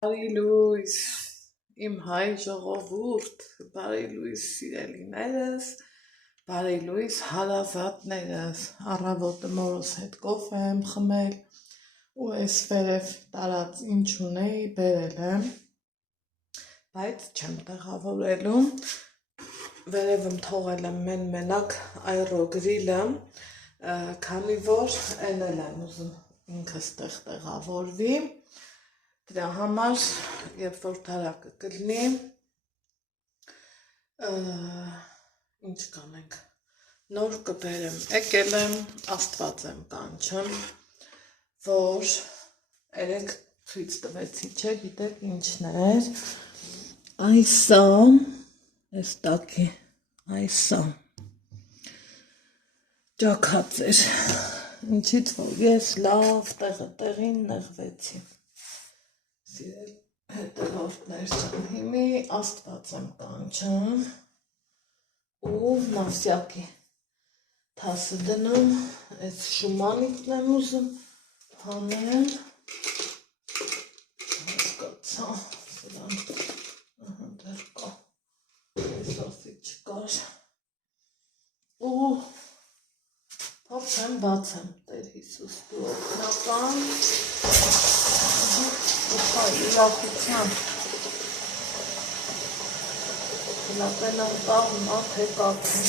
Բարի լույս, իմ հայ ժողովուրդ, բարի լույս սիրելիներս, բարի լույս հարազատներս, առավոտը մորս հետ կոֆե եմ խմել ու այս վերև տարած ինչ ունեի բերել եմ, բայց չեմ տեղավորելու, վերևում թողել եմ մենակ այրոգրիլը, քանի որ են էլ եմ ուզում ինքս տեղավորվի, դրա համար, երբ որ տարակը կլինի, ինչ կանենք, նոր կբերեմ, եկել եմ, Աստված եմ կանչում, որ երեկ ցույց տվեցի, չէ, գիտեք ինչն էր, այսա, այս տակի, այսա, ճաքած էր, ինչից որ ես լավ տեղին նեղվեցի, սիրել հետևորդներ ջան, հիմի Աստված եմ կանչում ու նավսյակի թասը դնում, այս շումանիկն եմ ուզում հանել, հասկացա, սրան դեռ կա, այս ասի չկար ու փորձեմ բացեմ, Տեր Հիսուս դու օգնական, ուխա իրախության, լապենան կաղում, թե կաղում,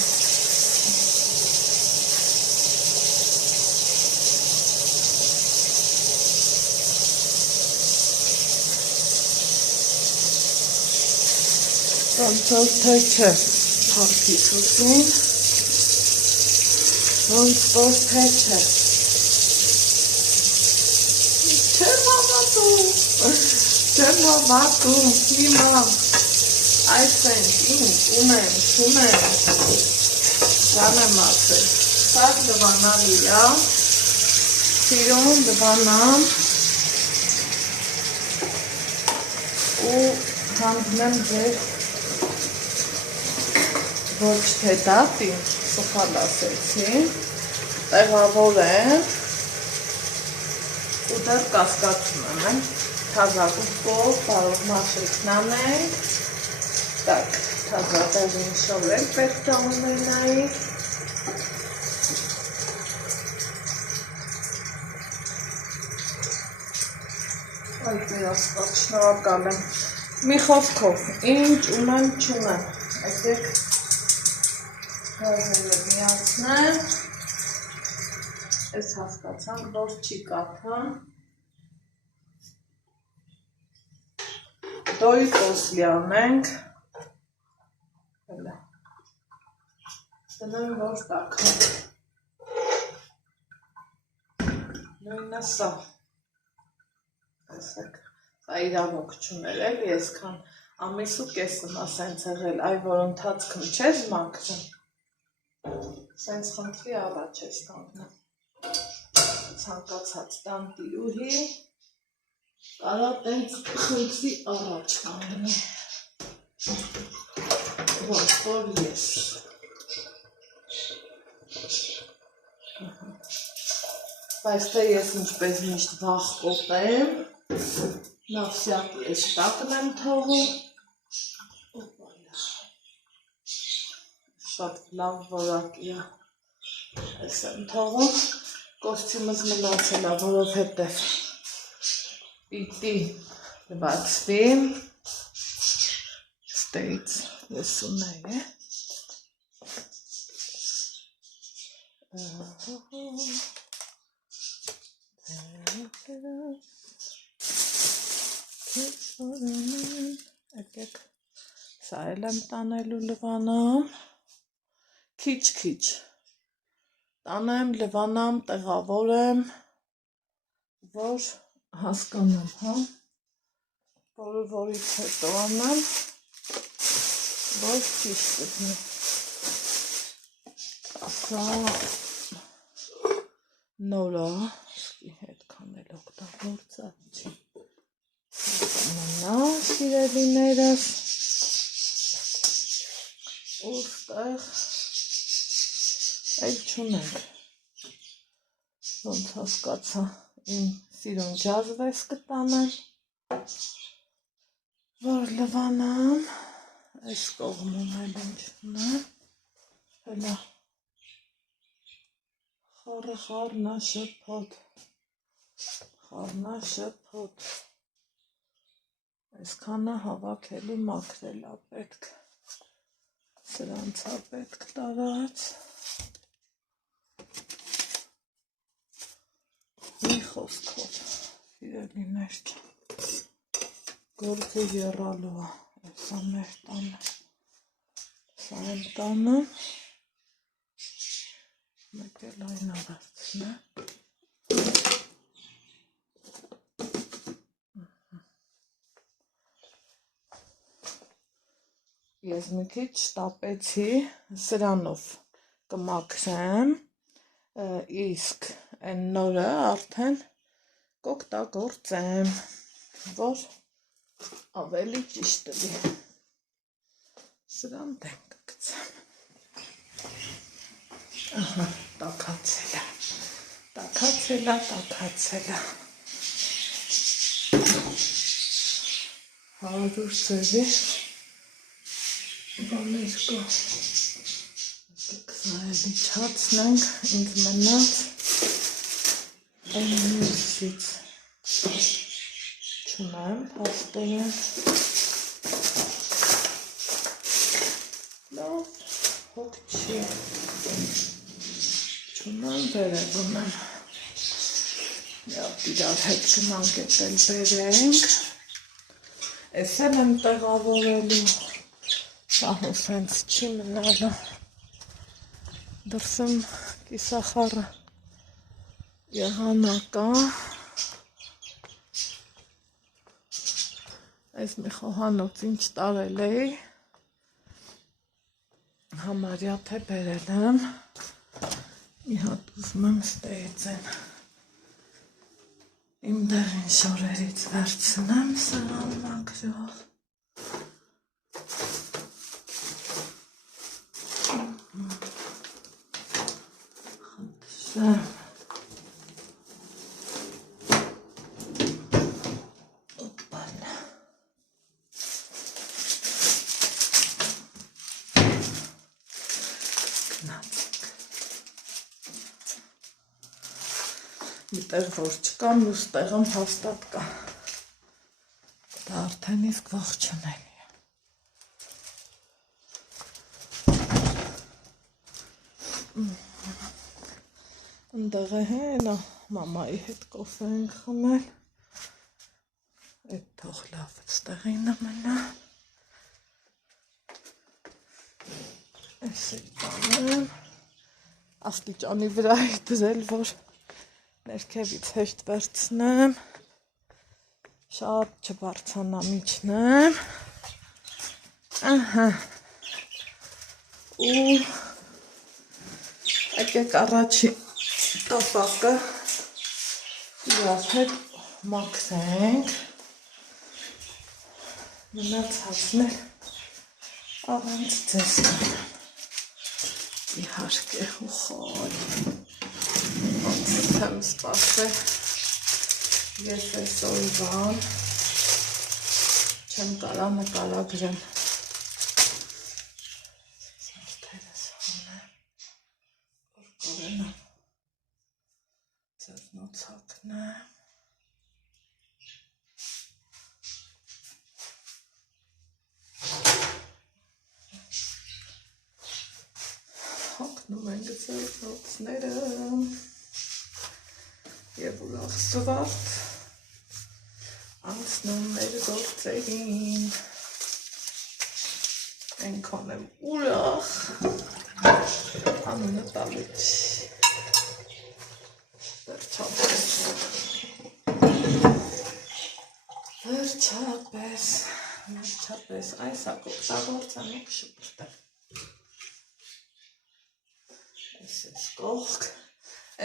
ոնց թե չէ, Փառք Հիսուսին, ոնց որ թե չէ, չեմ հավատում, հիմա, այսենք, ինչ, ունեմ, շունեմ, ճանեմ ասել, սակ դվանալի ա, սիրում դվանամ ու հանդնեմ ձեր ոչ թե դատին, սխալ ասեցի, տեղավորեմ ու դեռ կասկածում եմ, թազագուկով կարող մաշրիկն անենք, так, թազատեղին շորել պետք է ունենայի, այ մեր Աստված շնորհակալ եմ, մի խոսքով, ինչ ունեմ չունեմ, եկեք հորհելը միացնեմ, այս հասկացանք, որ չի կապը, դոյի տոսլի անենք, դնեմ որ տակը, նույնը սա, տեսեք, սա իրավոք չուներ էլ, ես կան ամիս ու կեսում ասենց եղել, այ որ ընթացքում չես մաքրում, սենց խնդրի առաջ ես կանգնում, ցանկացած տանտիրուհի, կարա տենց խնդրի առաջ կանգնի, ոչ որ ես, բայց թե ես ինչպես միշտ վախ կոպեմ, նավսյակի ես տակն եմ թողում, շատ լավ որակի է, ես եմ թողում, կոստյումս մնացել է, որովհետև պիտի լվացվի, ստեից ես ունեի է, եկեք, սա էլ եմ տանելու լվանամ, քիչ, տանեմ, լվանամ, տեղավորեմ, որ հասկանամ, հա, որից հետո անեմ, որ ճիշտ դնի, ասա նորա, սկի հետ կանել օգտագործած չի, մնա սիրելիներս, ուստեղ, այլ չունենք, ոնց հասկացա, իմ սիրուն ջազվես կտանեմ, որ լվանամ, այս կողմում էլ ինչ ունեմ, հելա խառնաշփոթ, այսքանը հավաքելու մաքրելա պետք, սրանցա պետք տարած, մի խոսքով, իրելիներ չեմ, գործը եռալու է, այսա մեր տանը, սա եմ տանում, մեկ էլ այն ավարտն է, ես մի քիչ շտապեցի, սրանով կմաքրեմ, իսկ այն նորը արդեն կօգտագործեմ, որ ավելի ճիշտ լինի, սրան դեմ կգցեմ, ահա, տաքացել է, 100 ծևի, բաներ կա, սա էլի չացնենք, ինձ մնաց, այն մյուսից չունեմ, փաստորեն, լավ, հոգ չի, չունեմ, վերևում եմ, իրար հետ գնանք էտել բերենք, ես էլ եմ տեղավորելու, սահու սենց չի մնալը, դրսում կիսախառը եղանակա, այս մի խոհանոց ինչ տարել էի, համարյա թե բերել եմ, մի հատ ուզում եմ ստեյցեն, իմ դեղին շորերից վերցնեմ սրան մաքրող, խնդրեմ, օպալա, գնացինք, մի տեղ որ չկա, մյուս տեղում հաստատ կա, դա արդեն իսկ ողջունելի է, ընդեղ է հենա, մամայի հետ կոֆե ենք խմել, էդ թող լավ ստեղինը մնա, այս էլ տանեմ, աստիճանի վրա է դրել, որ ներքևից հեշտ վերցնեմ, շատ չբարձանամ իջնեմ, ահա, ու եկեք առաջի տապակը իրար հետ մաքրենք, մնացածն էլ առանց ձեզ կանեմ, իհարկե ու խոյ, ոնց եմ սպասել, ես այս օրվան չեմ կարա նկարագրեմ, սարդերս հանեմ, որ կորենամ, ձևնոցակն է, հոգնում ենք ձևնոցները և ուրախ սվարդ անցնում մեր գործերին, ենքան եմ ուրախ, անունը տալու չի, վերջապես, այս ակօգտագործան եք շպրտել, այս ես կողք,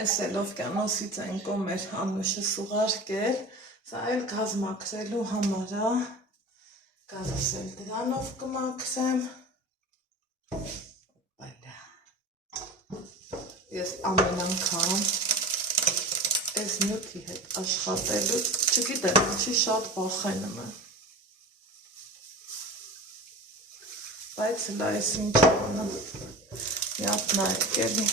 այս էլ օվկիանոսից են կոմեր անուշը սուղարկել, սա էլ գազ մաքրելու համարա, գազս էլ դրանով կմաքրեմ, ես ամեն անգամ այս նյութի հետ աշխատելուց, չգիտեմ, ինչի շատ վախենում եմ, Բայց հլա ես ինչ անեմ, միատ նայեք էլի,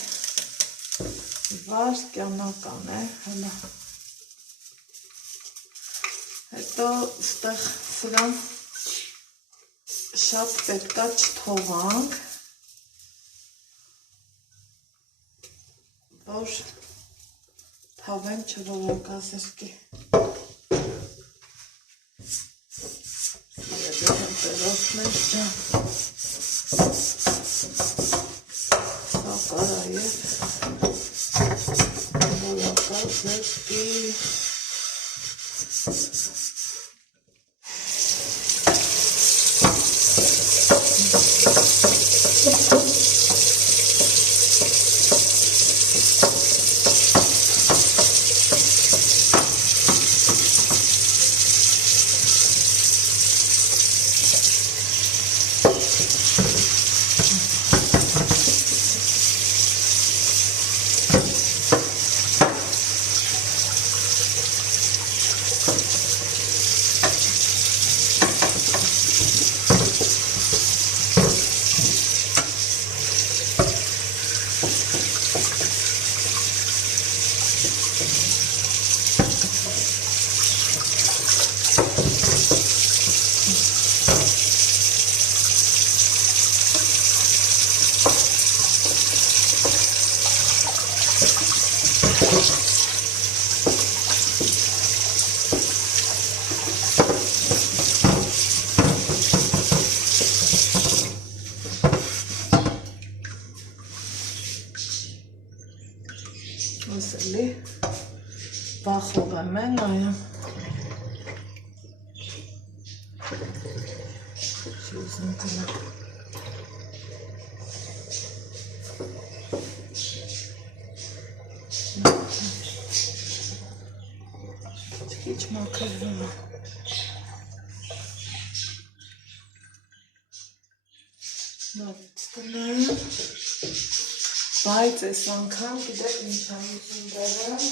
վարկյանական է, հլա, հետո ստեղ սրան շատ պետքա չթողանք, որ թավեն չորակազրկի, Տերոսներ ջան, սա կարա և որակազրկի, Ասելի, բախող եմ են այամ, չի ուզում կնա, չքիչ մաքրվում է, նորից տնայեմ, բայց այս անգամ գիտեք ինչ եմ ուզում բերեմ,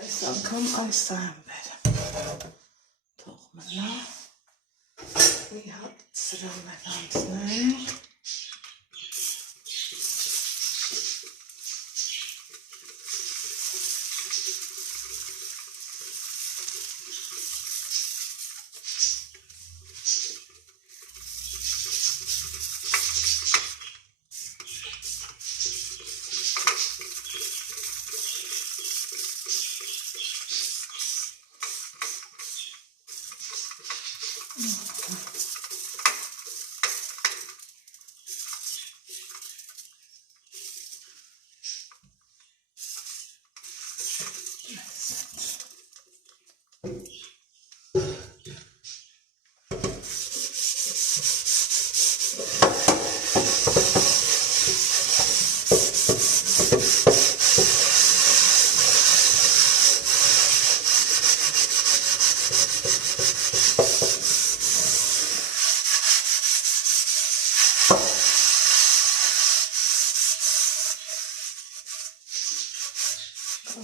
այս անգամ այսա եմ բերեմ, թող մնա, մի հատ սրան են անցնենք,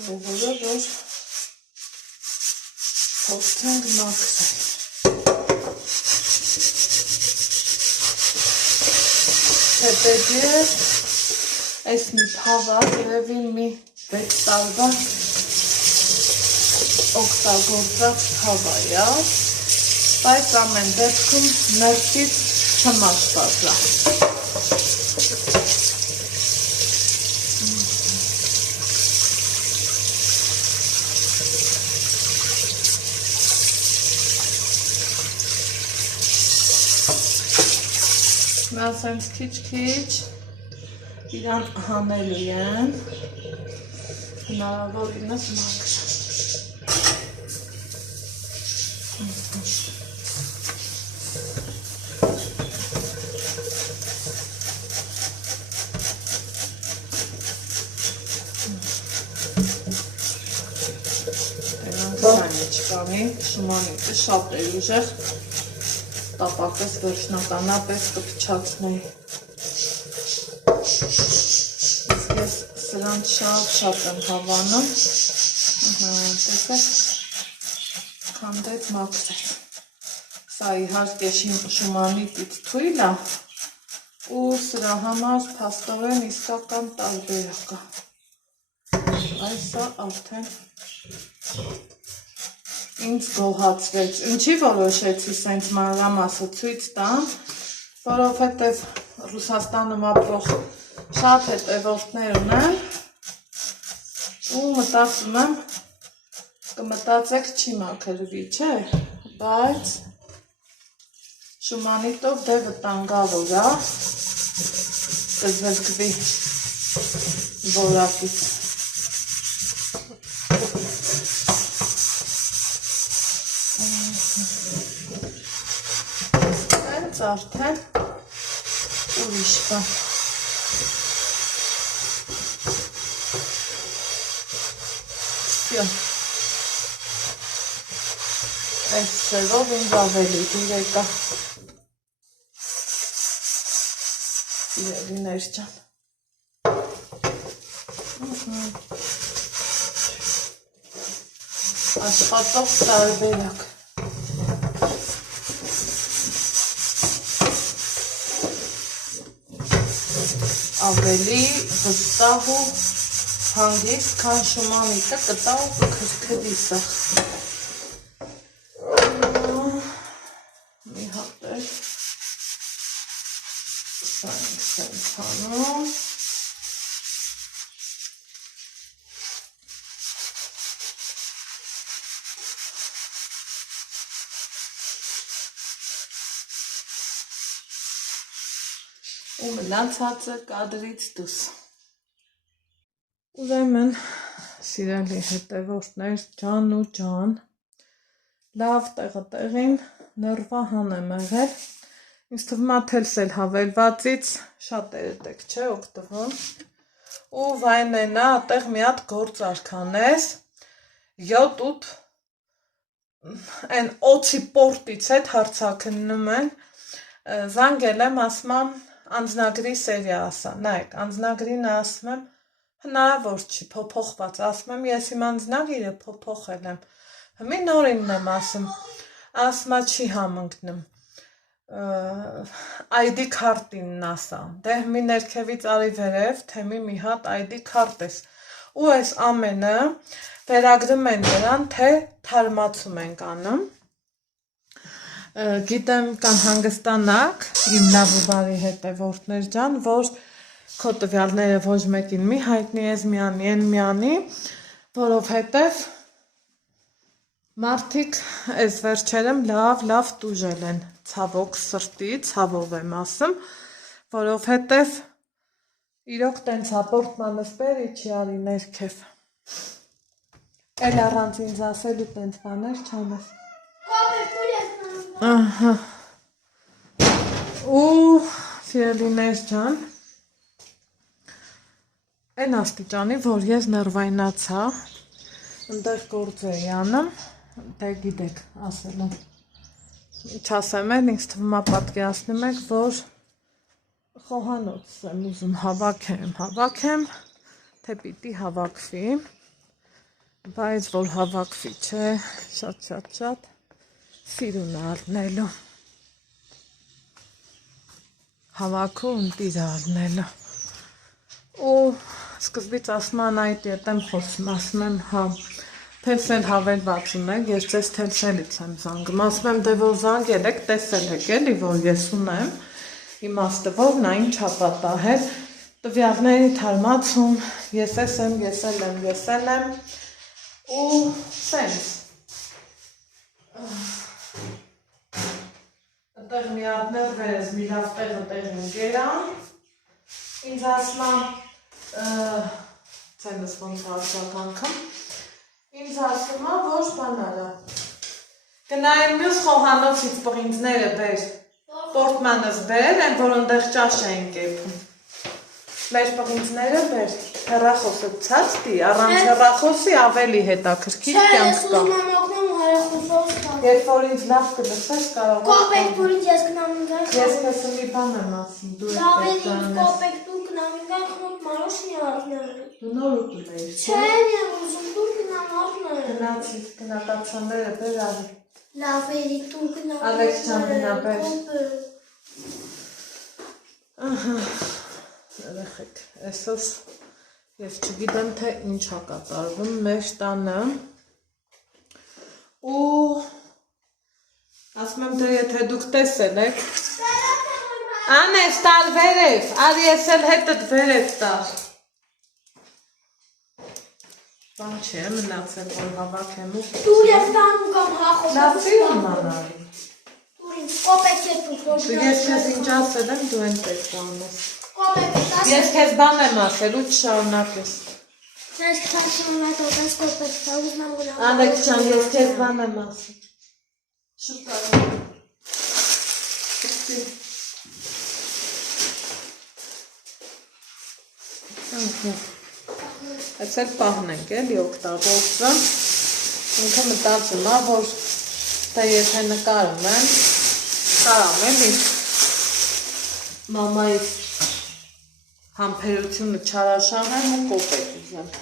Կարևորը, որ փորձենք մաքրել։ Հետեւի այս մի թավա, երևի մի 6 տարվա օգտագործած թավա է, բայց ամեն դեպքում ներքից չմաշված է։ Նա սենց քիչ-քիչ իրան հանելու են, հնարավորինս մաքրել։ Դրանք չկանի, շումանիտը շատ է ուժեղ, տապակս վերջնականապես կփչացնեի։ Իսկ ես սրան շատ եմ հավանում, տեսեք, քանդեց մաքրեց։ Սա իհարկե շումանիտից թույլ է ու սրա համար փաստորեն իսկական տարբերակ է։ Այսա արդեն ինձ գոհացվեց։ Ինչի որոշեցի սենց մանրամասը ցույց տամ, որովհետև Ռուսաստանում ապրող շատ հետևորդներ ունեմ ու մտածում եմ կմտածեք չի մաքրվի, չէ, բայց շումանիտով դե վտանգավոր է, կզրկվի որակից։ Հենց արդեն ուրիշ բան։ Այս սերով ինձ ավելի դիրեք է։ Իրելիներ ջան։ Աշխատող տարբերակ։ Ավելի վստահ ու հանգիստ, քան շումանիտը կտա ու կքրքրի սա։ Մի հատ էլ սա ենք սենց հանում։ ու մնացածը կադրից դուս։ Ուրեմն, սիրելի հետևորդներ, ջան ու ջան, լավ տեղին նրվահան եմ եղել, ինձ թվում է թելսել հավելվածից շատ երետեք չէ օգտվում, ու վայնենա ատեղ մի հատ գործ արքանես, 7-8 են օցի պորտից հետ հարցակնում են, զանգել եմ ասմամ անձնագրի սերիա ասա, նայեք, անձնագրին ասում եմ, հնարավոր չի, փոփոխված, ասում եմ, ես իմ անձնագիրը փոփոխել եմ, հմի նորինն եմ ասում չի համընկնում, ID քարտինն ասա, դե հմի ներքևից արի վերև, թեմի մի հատ ID քարտ ես, ու այս ամենը վերագրում են նրան, թե թարմացում ենք անում, գիտեմ կան հանգստանակ, իմ լավ ու բարի հետևորդներ ջան, որ քո տվյալները ոչ մեկին մի հայտնի ես միանի, որովհետև մարդիկ այս վերջերում լավ տուժել են, ցավոք սրտի, ցավով եմ ասում, որովհետև իրոք տենց հապորտմանս բերի չի արի ներքև, էլ առանց ինձ ասելու տենց բաներ չանես, ու սիրելիներ ջան, այն աստիճանի, որ ես նրվայնացա, ընդեղ գործ էի անում, դե գիտեք ասելում, չասեմ էլ, ինձ թվում է պատկերացնում եք, որ խոհանոց եմ ուզում հավաքեմ, թե պիտի հավաքվի, բայց որ հավաքվի չէ, շատ սիրուն ալնելու, հավաքում ընտիր ալնելու, ու սկզբից ասում են այդ ետ եմ խոսում, ասում եմ հա, թելսել հավելված ունեք, ես ձեզ թելսելից եմ զանգում, ասում եմ դե որ զանգել եք, տեսել եք էլի, որ ես ունեմ, իմաստը որ նա ինչ ապատահել, տվյալների թարմացում, ես եմ, ու սենց, Այդտեղ մի հատներ վերես, մի լավ տեղը տեղին գերան, ինձ ասման, ծենս ոնց արժականքım, ինձ ասում որ բանարա, գնային մյուս խոհանոցից պղինձները բեր, պորտմանս բեր, են որ ընդեղ ճաշ էին կեփում, մեր պղինձները բեր, հեռախոսը ցած դի, առանց հեռախոսի ավելի հետաքրքիր կյանք կա։ Երբ որ ինձ լավ կլսես կարող Կոպեկ դուր ինձ ես կնամին գար Ես քեզ մի բան եմ ասում դու Լավեր ինձ կոպեկ դուր կնամին գար խնոտ մարոշնի արդներ Դու նոր ուտում էիր Չեն եմ ուզում դուր կնամ արդներ Գնացիր գնատացանները բեր արի Լավերի դուր կնամ Ալեքս ջան գնա բեր Ահա Երեխեք այսօր Ես չգիտեմ թե ինչ է կատարվում մեր տանը ու ասում եմ թե եթե դուք տեսել եք Անես տալ վերև արի ես էլ հետդ վերև տար Բան չէ մնացել որ հավաքեմ ու Դուր ես տանում կամ հախով Լավ ֆիլմ անարի Դուր ինձ կոպեկ է դուր Ես քեզ ինչ ասել եմ դու այնպես անես Կոպեկ է Ես քեզ բան եմ ասել ու չշարունակես Ես քչանում այդ օտես կոպեկ դա ուզում գնամ Ալեքս ջան ես քեզ բան եմ ասել Շուտ Այս էլ պահնենք էլի օգտագործը ինքը մտածում է որ թե եթե նկարում եմ կարամ էլի մամայի համբերությունը չարաշահեմ ու կոպեկ ուզեմ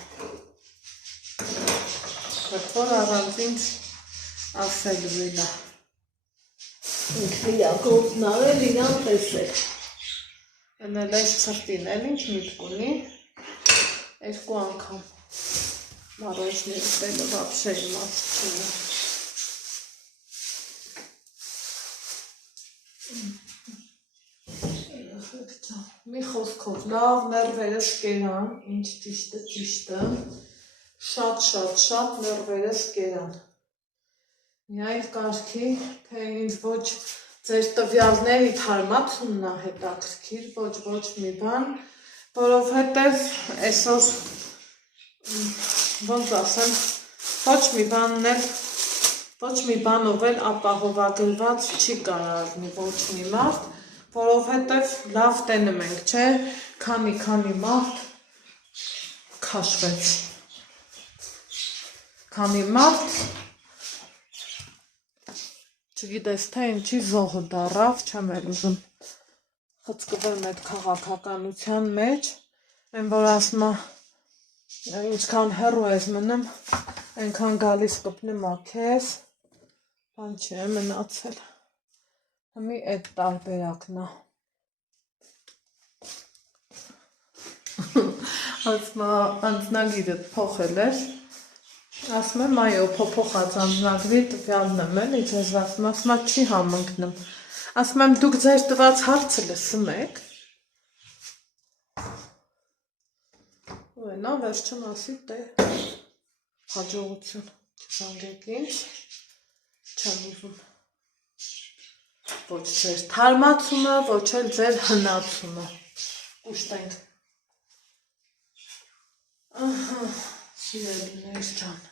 որ առանց ինձ ասելու էլա ինքը իրա գործն արել իրան տեսել Են էլ այս ծրտին էլ ինչ միտք ունի երկու անգամ մարոշնի ուտելը վապշե իմաստ չունի Մի խոսքով լավ ներվերս կերան, ինչ ճիշտը, շատ ներվերս կերան Միայն կարգի, թե ինձ ոչ ձեր տվյալների թարմացումն է հետաքրքիր, ոչ մի բան, որովհետև այսօր ոնց ասեմ, ոչ մի բանով էլ ապահովագրված չի կարող լինի ոչ մի մարդ, որովհետև լավ տենում ենք, չէ, քանի մարդ քաշվեց, քանի մարդ Չգիտես թե ինչի զոհը դառավ, չեմ էլ ուզում խցկվել այդ քաղաքականության մեջ, այն որ ասում է ինչքան հեռու ես մնում, այնքան գալիս կպնում է քեզ, բան չէ մնացել, հիմի այդ տարբերակն է, ասում է անձնագիրը փոխել էր, Ասում եմ, այո, փոփոխած անձնագրի տվյալն եմ էլի ձեզ ասում է չի համընկնում, ասում եմ դուք ձեր տված հարցը լսում եք, ու ենա վերջում ասի տե հաջողություն, չզանգեք ինձ, չեմ ուզում, ոչ ձեր թարմացումը, ոչ էլ ձեր հնացումը, կուշտենք, ահա, սիրելիներ ջան,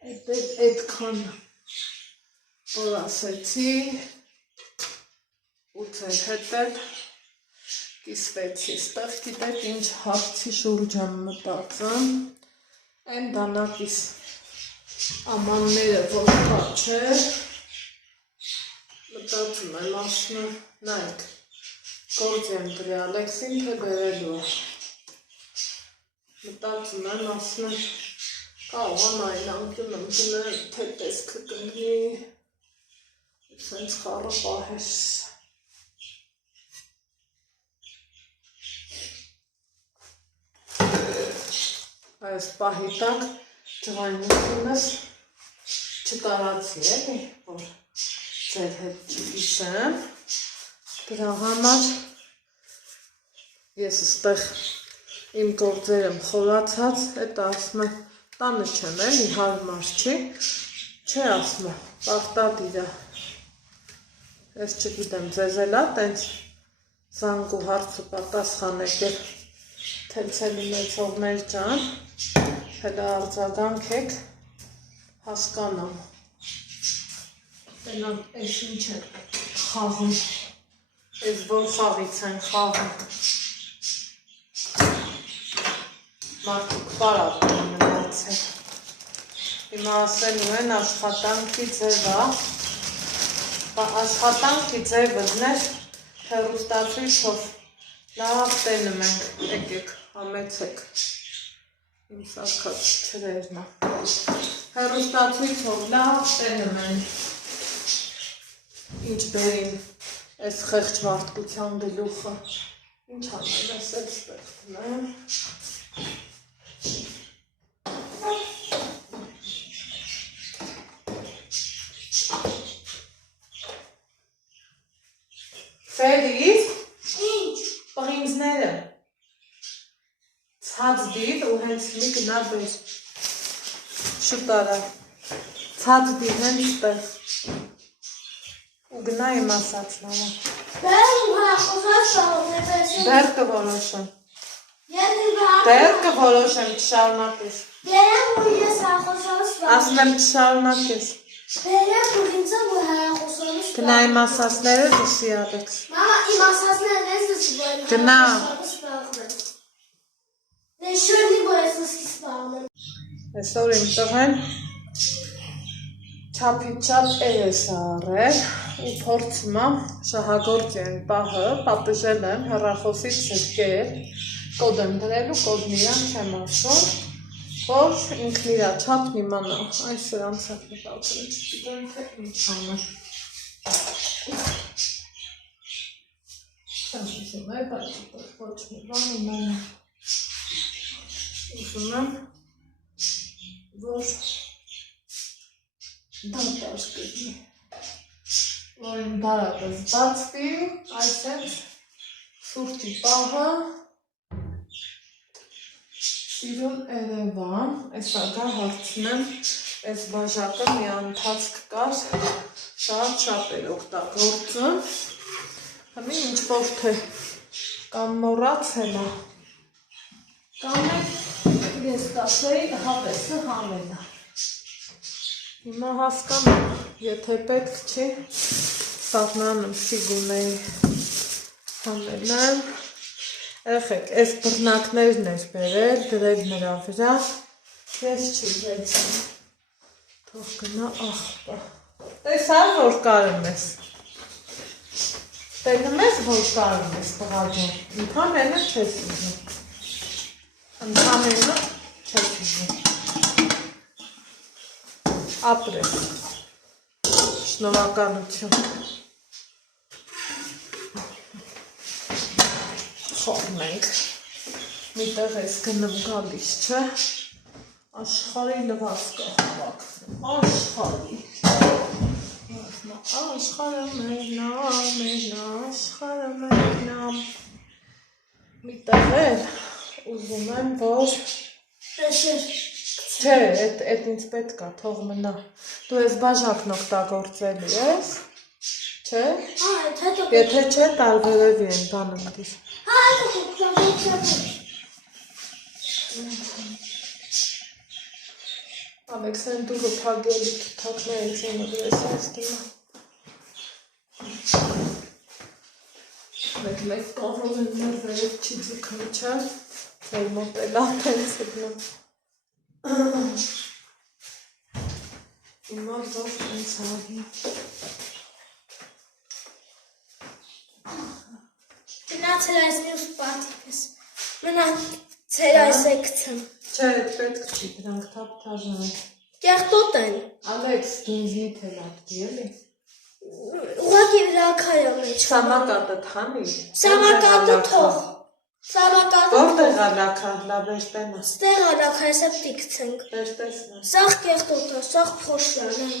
այդքան որ ասեցի ու ձեր հետ էլ կիսվեցի, ստեղ գիտեք ինչ հարցի շուրջ եմ մտածում, այն դանակիս ամանները որ կա չէ, մտածում եմ ասում եմ, նայք, գործ եմ դրի Ալեքսին թե բերելու է, մտածում եմ ասում եմ, կարող եմ այն անկյունում գնել, թե տեսքը կնգնի, սենց խառը պահես, Այս պահի տակ ջղայնությունս չկարացի էլի, որ ձեր հետ չկիսեմ, դրա համար ես ստեղ իմ գործեր եմ խորացած, էտ ասում եմ, տանը չեմ էլի, հարմար չի, չէ ասում եմ, պաղտադիր է, ես չգիտեմ, ձեզ էլ է տենց զանգ ու հարցը պատասխանեք էլ թելցել ունեցողներ ջան, հելա արձագանք եք, հասկանամ, տենամ ես ինչ են խաղում, ես որ խաղից են խաղում, մարդուկ պարատ են մնացել, Հիմա ասելու են աշխատանքի ձևա, աշխատանքի ձևը դներ հեռուստացույցով լավ տենում ենք, եկեք, համեցեք, իմ սարքած չրերնա, հեռուստացույցով լավ տենում են, ինչ բերին այս խեղճ մարդկության գլուխը, ինչ անել ես էլ ստեղծում եմ, Ֆերիս, պղինձները, ցած դիր ու հենց մի գնա բեր, շուտ արա, ցած դիր հենց տեղ, ու գնա իմ ասացնավը, դեր կորոշեմ, դեր կորոշեմ չշարունակես, ասում եմ չշարունակես, գնա իմ ասացները դսի ալեքս, իմ ասացները դեսս գնա, շորնի որ ես սպաղնեմ, այսօր իմ տղեն չապի չապ էրես առել ու փորձում եմ շահագործի են պահը, պապժել եմ հեռախոսից զրկել, կոդ եմ դրել ու կոդն իրան չեմ ասում, որ ինքն իրա չապն իմանա, այս սրանց է մտածել, չգիտեմ թե ինչ անեմ։ Չեմ ուզում է, բայց ոչ մի բան ունենա։ Ուզում եմ, որ դատար կգնի, որ իմ դարակս բացվի, այսենց սուրճի պահը, սիրուն Երևան, այսա գա հարցնեմ, այս բաժակը մի անթացք կար, շատ էր օգտագործում, համի ինչ որ թե կամ մոռացել է, կամ ես կասեի հավեսը համել է, հիմա հասկանում, եթե պետք չի, սաղնանում սիգունեի համել եմ, Երեխեք, այս բռնակներն էր բերել, դրել նրա վրա, ես չիվեցին, թող գնա աղբա, տեսար որ կարում ես, տենում ես որ կարում ես բղաջում, ընդհանենը չես ուզում, ընդհանենը չես ուզում, ապրես, շնորհակալություն, խորմենք, միտեղ ես գնում գալիս չէ, աշխարի լվաց կախվակ, աշխարի, աշխարը մերնա, աշխարը մերնա, միտեղ էլ ուզում եմ, որ, չէ, էդ ինձ պետք է, թող մնա, դու ես բաժակն օգտագործելի ես, չէ, եթե չէ, տարբերևի են բանում դիր, Ալեքսեն դուրը պագելի թակներից են ուղես այստիմա մեկ կարող են մեր վերև չի ձգում չէ մեր մոտել ատենց ետնում Հիմա որ ինձ հագի Գնացել այս մյուս պարտիպես, մնացել այս էքցեմ Չէ, պետք չի, դրանք թափթաժան են Կեղտոտ են Ալեքս, դունզի թելատվի էլի Ուղակի վրակայա մեջ Սամակատը թանի Սամակատը թող Որտեղ ալակա, լավեր տենա Ստեղ ալակա, ես է պտիքցենք Վերտեսնա Սաղ կեղտոտա, սաղ փոշյան են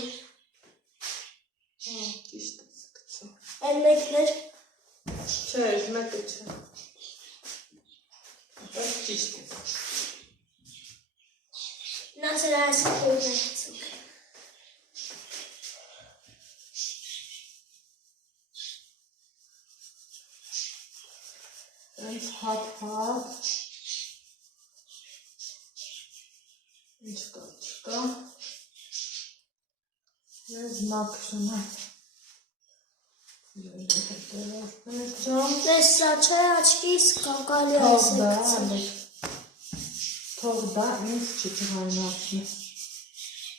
Ճիշտ է սկցում Են մեկներ Չէ, ես մեկը չէ Բայց ճիշտ է Նացել այս կողն էքցենք Այս հատ Ինչ կա, չկա Ես մաքրում եմ Ես սա չէ աչկիս կակալի այս էքցենք Թող դա ինձ չի չհայնացնի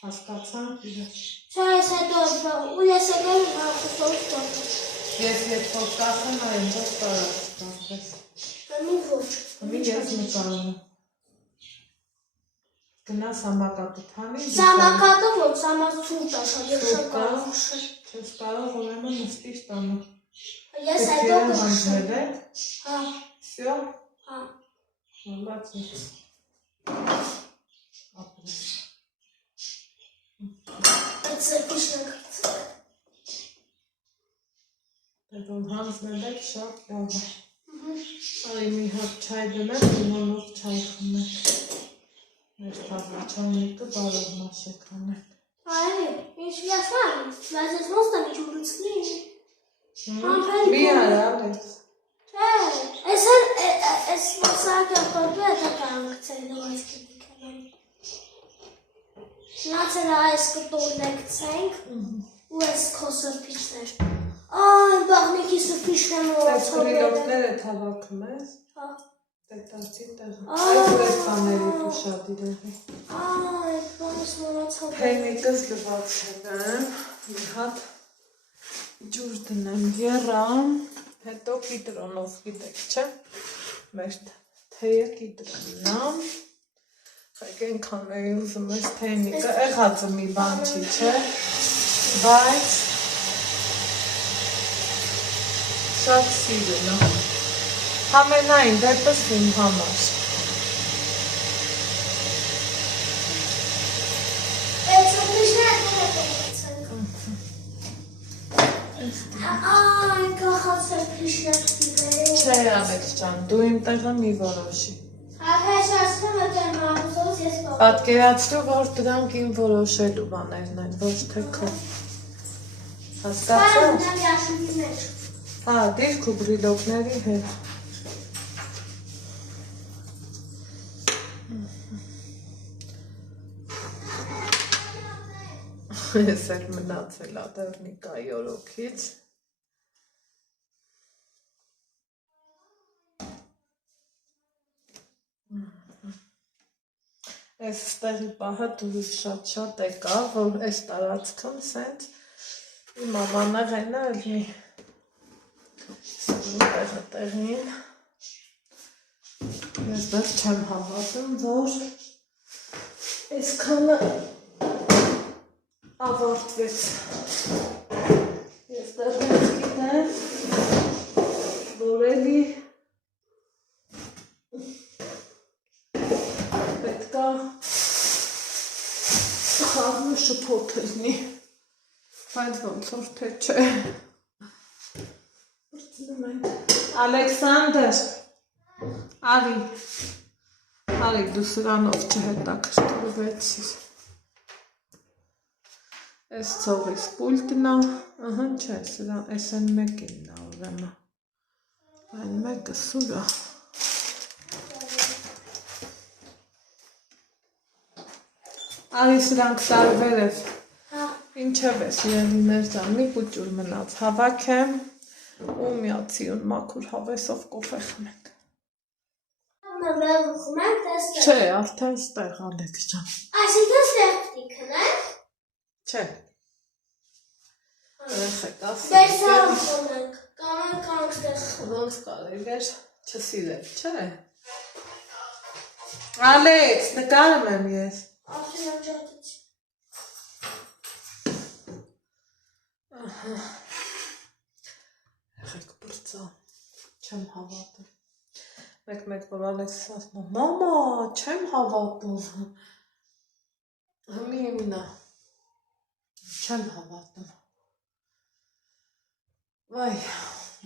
Հասկացանք իրար։ Չէ, ես հետո ու ես եկել հաղթող ստորը։ Ես երբ որ կասեմ այն ոչ տարած կասես։ Մի ոչ։ Մի ես նկարում եմ։ Գնա սամակատը թանի։ Սամակատը ոչ, սամացուրտ աշա, ես Սուրտ շատ կարող, կարող շել։ չես կարող ուրեմն նստիր տանը։ Ես հետո կշել։ Հանձնել եք։ Հա, Всё։ հա։ Молодец. Ապրես։ Այդ սրպիշն եք։ Դեռ հանձնել եք շատ լավ է։ Այ մի հատ չայ դնեք, իմանով չայ խմեք։ Մեր թաղի չայնիկը բարով մաշեք անեք։ Այ, ինչ լասան, բայց ես ոնց տան ինչ ուրուցնի։ Մի արա, Ալեքս։ Չէ, ես սարկը կորդու է դա կարանգցելու այս կիքելում։ Շնացել այս կտորն եկցենք ու ես քո սրպիչներ։ Այ, բաղնիկի սրպիչն եմ Այս գրիլոքներ է թավաքում ես։ Հա։ Տետացի տեղը։ Այս վերցաների դու շատ իրեղի։ Այ, բանս մորացավ։ Հենիկս լվացել եմ, մի հատ ջուր դնեմ եռամ, հետո կիտրոնով գիտեք, չէ, մեր թեյը կիտրոնամ, խայք ենքան էի ուզում ես թեյնիկը, էղածը մի բան չի, չէ, բայց շատ սիրուն է, համենայն դեպս իմ համար։ Այդ սրպիչները դու Այ, կախած սրպիչն եք տիվել։ Չէ, Ալեքս ջան, դու իմ տեղը մի որոշի։ Հաղայց ասում եմ եմ աղուսոս ես կողմ։ Պատկերացրու, որ դրանք իմ որոշելու բաներն են, ոչ թե քո։ Հասկացա՞ր։ Սպարում յաշունի մեջ։ Հա, դիրք ու բրիլոկների հետ։ Ես էլ մնացել ադերնիկայի օրոքից։ Այս ստեղի պահը դուրս շատ եկա, որ այս տարածքն սենց իմ ամանեղենը էլ մի սրուն տեղին ես դեռ չեմ հավատում, որ այսքանը ավարտվեց։ Ես դեռ գիտեմ, որ էլի պետքա խաղն ու շփոթ լինի, բայց ոնց որ թե չէ։ Ալեքսանդր, արի դու սրանով չհետաքրքրվեցիր։ Այս ծողից պուլտն է, ահա չէ, սրան այս են մեկինն է ուրեմն, այն մեկը սուր է։ Արի սրանք տարբեր է, ինչև ես երևիներ ջան, մի կուճուր մնաց, հավաքեմ ու միացիուն մաքուր հավեսով կոֆե խմենք։ Չէ, արդեն ստեղ Ալեքս ջան։ Այսինքն ստեղ պիտի քնենք։ Չէ։ Երեխեք ասում։ Դեր սարում խոնենք, կանք ստեղ։ Ոնց կարելի էր չսիրել, չէ։ Ալեքս, նկարում եմ ես։ Արդեն անջատից։ Երեխեք բրծա, չեմ հավատում։ Մեկ որ Ալեքսս ասում է, մամա, չեմ հավատում։ Հմի իմնա, չեմ հավատում։ Վայ,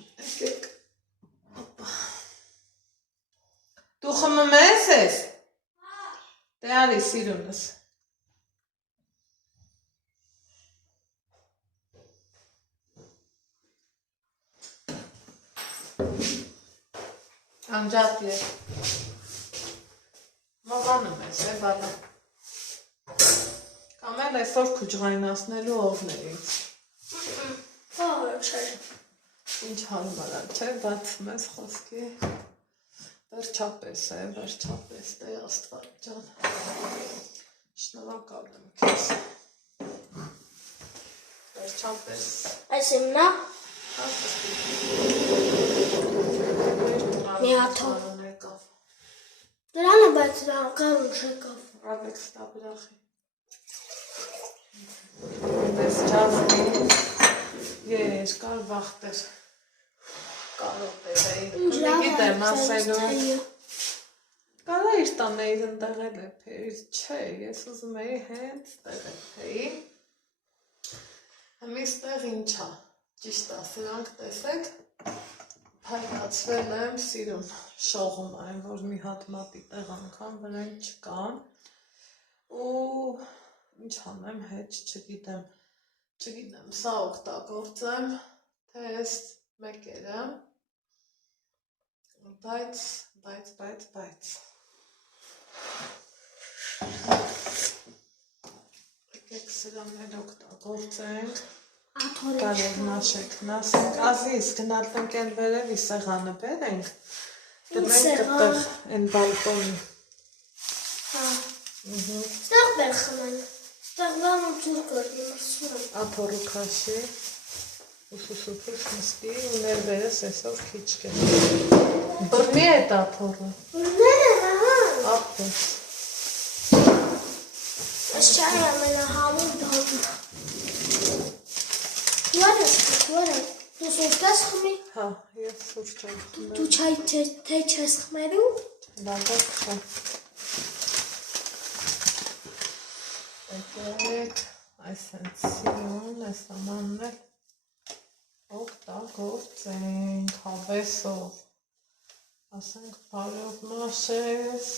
եկեք, դու խմում ես? Դե արի սիրունս։ Անջատ ես։ Մողանում ես, բալա։ Կամ էլ այսօր քուջղայնացնելու օրներ ինձ։ Հավոր չէր։ Ինչ հարմարան չէ, բացում ես խոսքի։ Վերջապես է, վերջապես, տե աստված ջան։ Շնորհակալ եմ քեզ։ վերջապես Այս իմն է։ Մի հատ եկավ։ Դրանը բայց դրան կարուշ եկավ։ Ալեքս տաբրախի։ Ես ճազմին երկար վաղտեր կարոտեր էի։ Գիտեմ ասելու։ Կարա իր տանեիր ընդեղել է պերից, չէ, ես ուզում էի հենց տեղել պեի։ Հմի ստեղ ինչա, ճիշտ ասրանք տեսեք, պայրացվել եմ սիրում շողում այն, որ մի հատ մատի տեղ անգամ վրեն չկան, ու ինչ անեմ հետ չգիտեմ, սա օգտագործեմ, թե ես մեկերը, բայց եկեք սրան էլ օգտագործենք, կարև նաշեք նասենք, ազիս գնալտենք են վերևի սեղանը բերենք, դրենք կտեղ են բալկոնի։ Ստեղ բեր խմեն, ստեղ վան ու ծուր կրդի մրսում։ Աթորու կաշի, ուսուսուպուս նստի ու ներվերս էսով քիչ կեր։ Բրնի է աթորը։ Ապպես։ Այս չայ ամենահամուր բանը։ Դու սուրճ ես խմի։ Հա, ես սուրճ եմ խմել։ Դու չայ թե չես խմելու։ Լավակ չէ։ Եկեք, այս հենց սիրուն, այս ամանն էլ օգտագործենք հավեսով։ Ասենք բարով մաշես,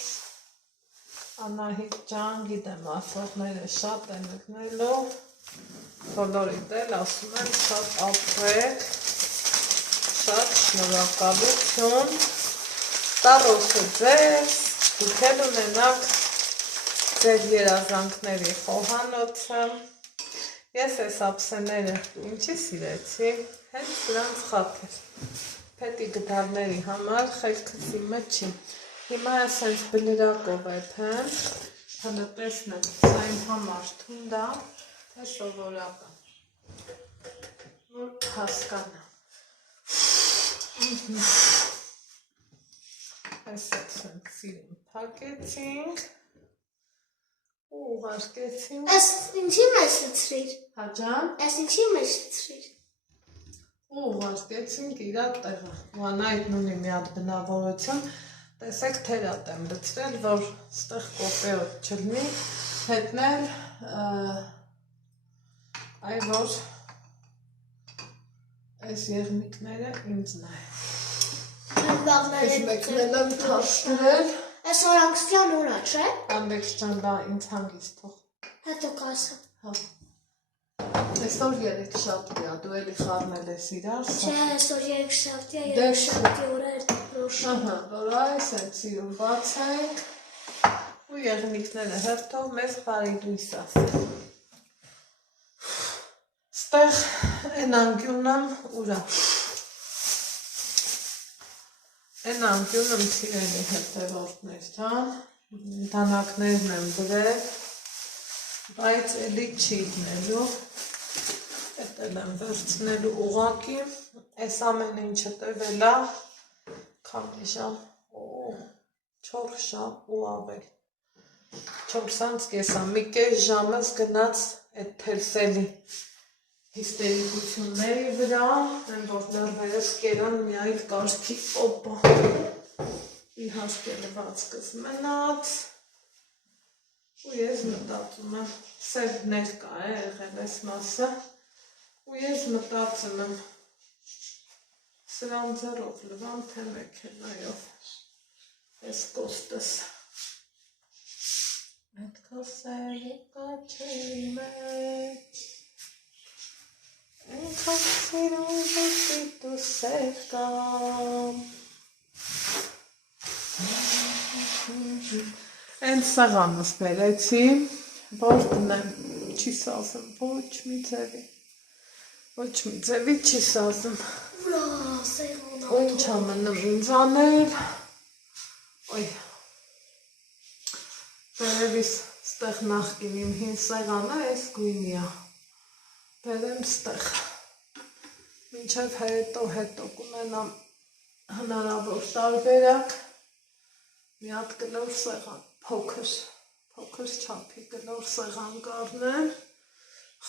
Անահիտ ջան, գիտեմ ասողները շատ են ըգնելով, բոլորիդ էլ ասում են շատ ապրեք, շատ շնորհակալություն, տարօրը ձեզ, դուք էլ ունենաք ձեր երազանքների խոհանոցը, ես այս ափսեները ինչի սիրեցի, հենց սրանց խաթեր, պետի գդալների համար խելքսի մեջի, հիմա ես հենց բլրակով եփեմ, հələ տեսնեմ, սա իմ համար թունդ է, թե սովորական, որ հասկանա։ Այս հենց սիրուն փակեցինք, ու ուղարկեցինք։ Այս ինչի մեջ լցրիր։ Հա ջան։ Այս ինչի մեջ լցրիր։ Ու ուղարկեցինք իրա տեղը։ Ու Անահիտն ունի մի հատ բնավորություն, տեսեք թերատ եմ լցրել, որ ստեղ կոպեոտ չլնի, հետնել, այ որ այս եղնիկները ինձն է։ Ես մեկնել եմ թաշտրել։ Այս օրանքստյան ուրա, չէ։ Անդեքս ջան, դա ինձ հանգիստ թող։ Հետո կասը։ Հա։ Այսօր երեքշաբթի է, դու էլի խառնել ես իրար։ Չէ, այսօր երեքշաբթի է, երեքշաբթի օրը դրոշ։ Ահա, որ այս են սիրուն բացենք ու եղնիկները հերթով մեզ բարի լույս ասեն։ Ստեղ են անկյունım ուրա։ Են անկյունım սիրելի հետևորդներ ջան, դանակներն եմ գրել, բայց էլի չի դնելու, էդ էլ եմ վերցնելու ուղակի, այս ամեն ինչը տևել է, քանի ժամ, 4 ժամ ու ավել, 4:30, մի կես ժամս գնաց այդ թերսելի հիստերիկությունների վրա, են որ նրվերս կերան մի այլ կարգի, օպա, իհարկե լվացքս մնաց, ու ես մտածում եմ, սև ներկա է եղել այս մասը, ու ես մտածում եմ, սրան ձեռով լվամ, թե մեքենայով, այս կոստս, հետքո սերի կաչերի մեջ, ինքով սիրում վստիտ ու սեր կամ, Են սեղանս բերեցի, որ դնեմ, չի սազում, ոչ մի ձևի չի սազում, ու ինչ ամնում ինձ անել, վերևիս ստեղ նախկին իմ հին սեղանը այս գույնի է, Վերեմ ստեղ, մինչև հետո կունենամ հնարավոր տարբերակ, մի հատ կլոր սեղան, փոքր չափի կլոր սեղան կառնեմ,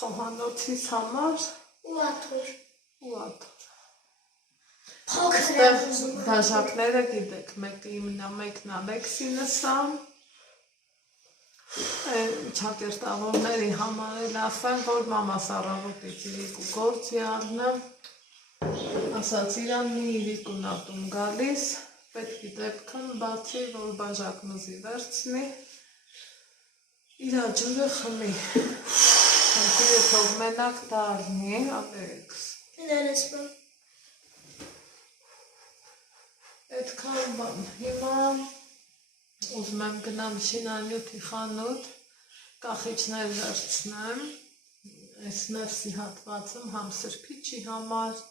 խոհանոցիս համար ու աթոր։ Այստեղ բաժակները գիտեք, մեկն Ալեքսինս է, ճակերտավորների համար էլ ասեմ, որ մամաս առավոտից իրիկու գործի առնեմ, ասաց իրան մի իրիկու նատում գալիս, պետքի դեպքն բացի, որ բաժակն ուզի վերցնի, իրա ջուրը խմի, խնդիրը թող մենակ դառնի, Ալեքս։ Ներեսպան։ Այդքան բան, հիմա ուզում եմ գնամ շինանյութի խանութ, կախիչներ վերցնեմ, այս ներսի հատվածում համ սրբիչի համար,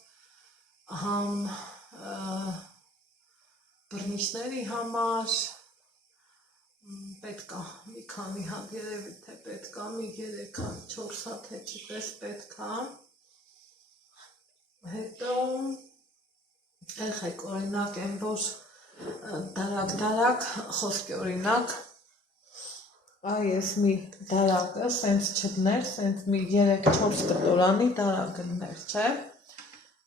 համ բռնիչների համար, պետք է մի քանի հատ երևի թե պետք է մի 3 հատ 4 հատ հետի պես պետք է, հետո եղեք օրինակ են, որ դարակ, խոսքի օրինակ, այս մի դարակը սենց չդներ, սենց մի 3-4 կտորանի դարակը լներ, չէ,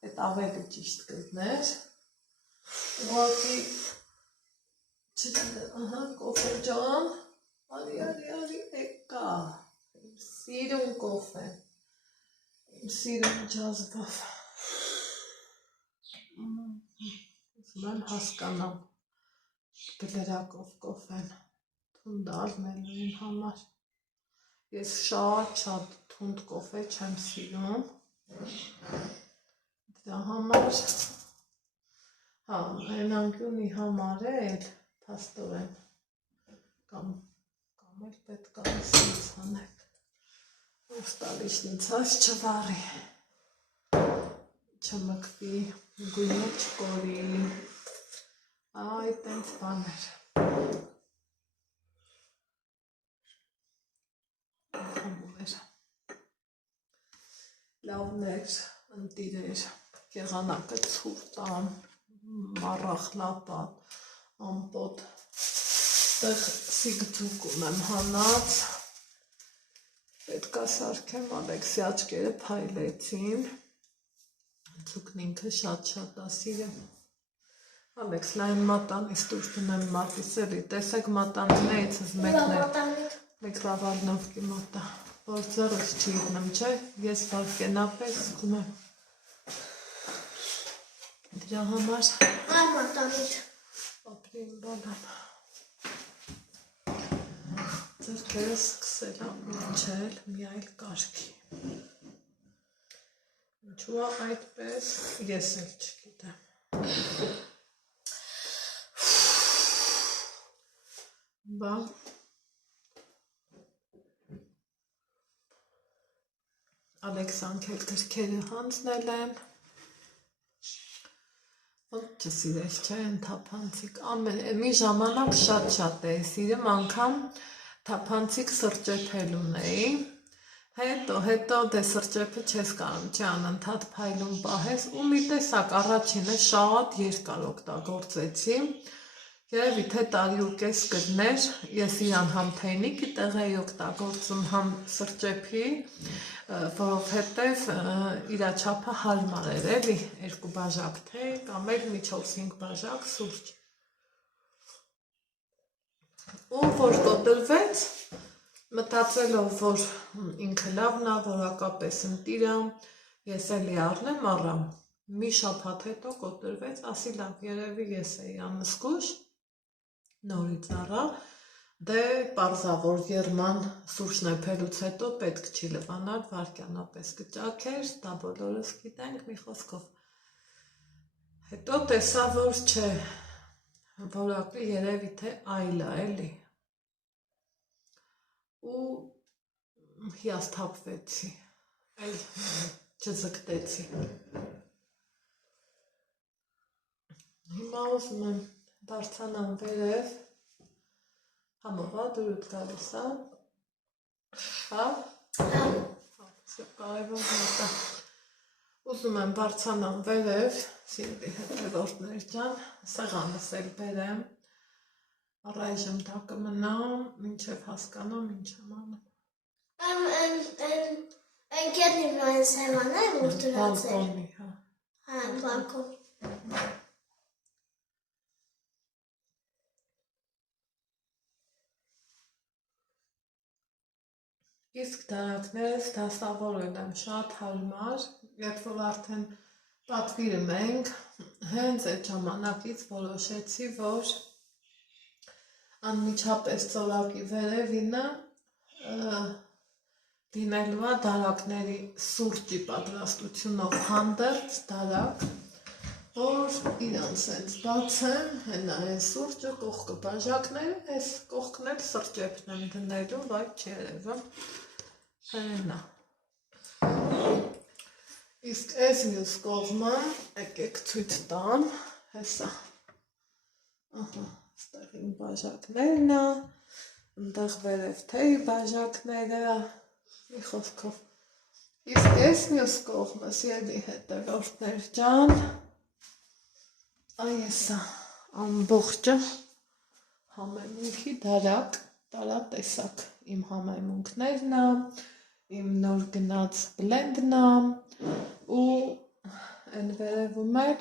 այդ ավելի ճիշտ կդներ, ուղղակի չդներ, կոֆե ջան, արի, եկա, իմ սիրուն կոֆե, իմ սիրուն ջազբով, ուզում եմ հասկանամ գլրակով կոֆեն, թունդ առնելու իմ համար, ես շատ թունդ կոֆե չեմ սիրում, դրա համար, այն անկյունի համար էլ փաստորեն, կամ էլ պետք է ասից հանեք, ստալիշնիցած չվարի, չմկվի, գույնը չկորի, այ տենց բաներ, լավներ, ընտիրեր, կեղանակը ցուրտ տան, մառախ լապան, ամպոտ, տեղ սիգձուկ ունեմ հանած, պետք է սարքեմ, Ալեքսի աչկերը փայլեցին, ձուկն ինքը շատ ասիրեմ, Ալեքս լայն մատանից դուրս դնեմ մատիս էլի, տեսեք մատանիներիցս մեկն է, միկրավալնովկի մատա, որ ձեռս չի իգնեմ, չէ, ես վարկենապես զգում եմ, դրա համար, Այ մատանիտ, ապրին բանան, ձեռքերս սկսել եմ մինչել մի այլ կարգի, ինչու այդպես ես էլ չգիտեմ, բա, Ալեքսանք էլ գրքերը հանձնել են, ոնց չսիրես չէ են թափանցիկ, մի ժամանակ շատ էի սիրում, անգամ թափանցիկ սրճեփելուն էի, հետո դե սրճեփը չես կարում, չի անընդհատ փայլուն պահես, ու մի տեսակ առաջինը շատ երկար օգտագործեցի, երևի թե տարի ու կես կդներ, ես իրան համ թեյնիկի տեղ էի օգտագործում, համ սրճեփի, որովհետև իրա չափը հարմար էր էլի, 2 բաժակ թեյ կամ էլ միջով 5 բաժակ սուրճ։ Ու որ կոտրվեց, մտածելով, որ ինքը լավն է, որակապես ընտիր է, ես էլի առնեմ առամ, մի շաբաթ հետո կոտրվեց, ասի լավ, երևի ես էի անզգույշ, նորից առա, դե պարզավոր երման սուրճն էփելուց հետո պետք չի լվանալ, վարկյանապես կճաքեր, դա բոլորս գիտենք մի խոսքով։ Հետո տեսա, որ չէ, որակը երևի թե այլ է էլի։ Ու հիասթափվեցի, այլ չզգտեցի։ Հիմա ուզում եմ դարձանամ վերև, համովա դուրդ գալիս, հա? կարևոր մեկը։ Ուզում եմ բարձանամ վերև, Սիրելի հետևորդներ ջան, սեղանս էլ բերեմ, առայժմ դա կմնամ, մինչև հասկանամ ինչ եմ անում։ Ընկերնի վրան սեղանը է, որ դրած է։ Բալկոնի, հա։ Հա, բալկոն։ Իսկ դարակներս դասավորել եմ շատ հարմար, երբ որ արդեն պատվիրում ենք, հենց այդ ժամանակից որոշեցի, որ անմիջապես ծորակի վերևինը դինելու է դարակների սուրճի պատրաստությունով հանդերձ դարակ, որ իրանց էց բացեմ, հենա են սուրճը, կողքը բաժակները, այս կողքն էլ սրճեփն եմ դնելու, բայց չերևը, հենա։ Իսկ այս մյուս կողմը, եկեք ցույց տամ, հեսա, ահա, ստեղ իմ բաժակներն է, ընդեղ վերև թեյ բաժակները, մի խոսքով։ Իսկ այս մյուս կողմը, սիրելի հետևորդներ ջան, այեսա, ամբողջը համեմունքի դարակ, տարատեսակ իմ համեմունքներն է, իմ նոր գնաց բլենդն է, ու այն վերևում էլ